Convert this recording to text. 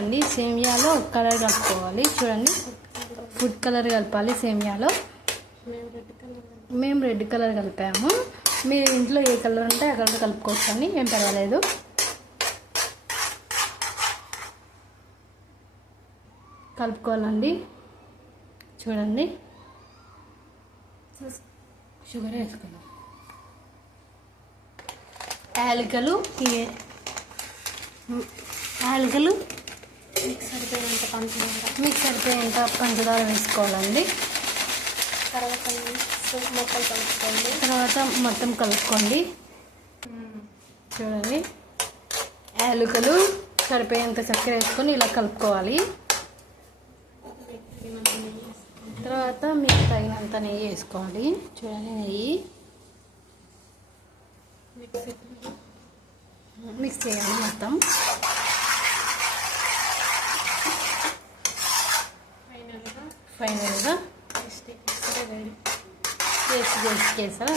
అండి సేమియాలో కలర్ కలుపుకోవాలి. చూడండి, ఫుడ్ కలర్ కలపాలి సేమియాలో. మేము రెడ్ కలర్ కలిపాము. మీరు ఇంట్లో ఏ కలర్ ఉంటే ఆ కలర్ కలుపుకోవచ్చు అండి, ఏం పర్వాలేదు. కలుపుకోవాలండి. చూడండి, షుగర్ వేసుకున్నాం. యాలకులు మీకు సరిపోయేంత పంచదార వేసుకోవాలండి. తర్వాత మొత్తం కలుపుకోండి. చూడండి, యాలకులు సరిపోయేంత చక్కెర వేసుకొని ఇలా కలుపుకోవాలి. తర్వాత మీకు తగినంత నెయ్యి వేసుకోవాలి. చూడండి, నెయ్యి మిక్స్ చేయాలి మొత్తం. ఫైనల్గా టేస్ట్ కేసర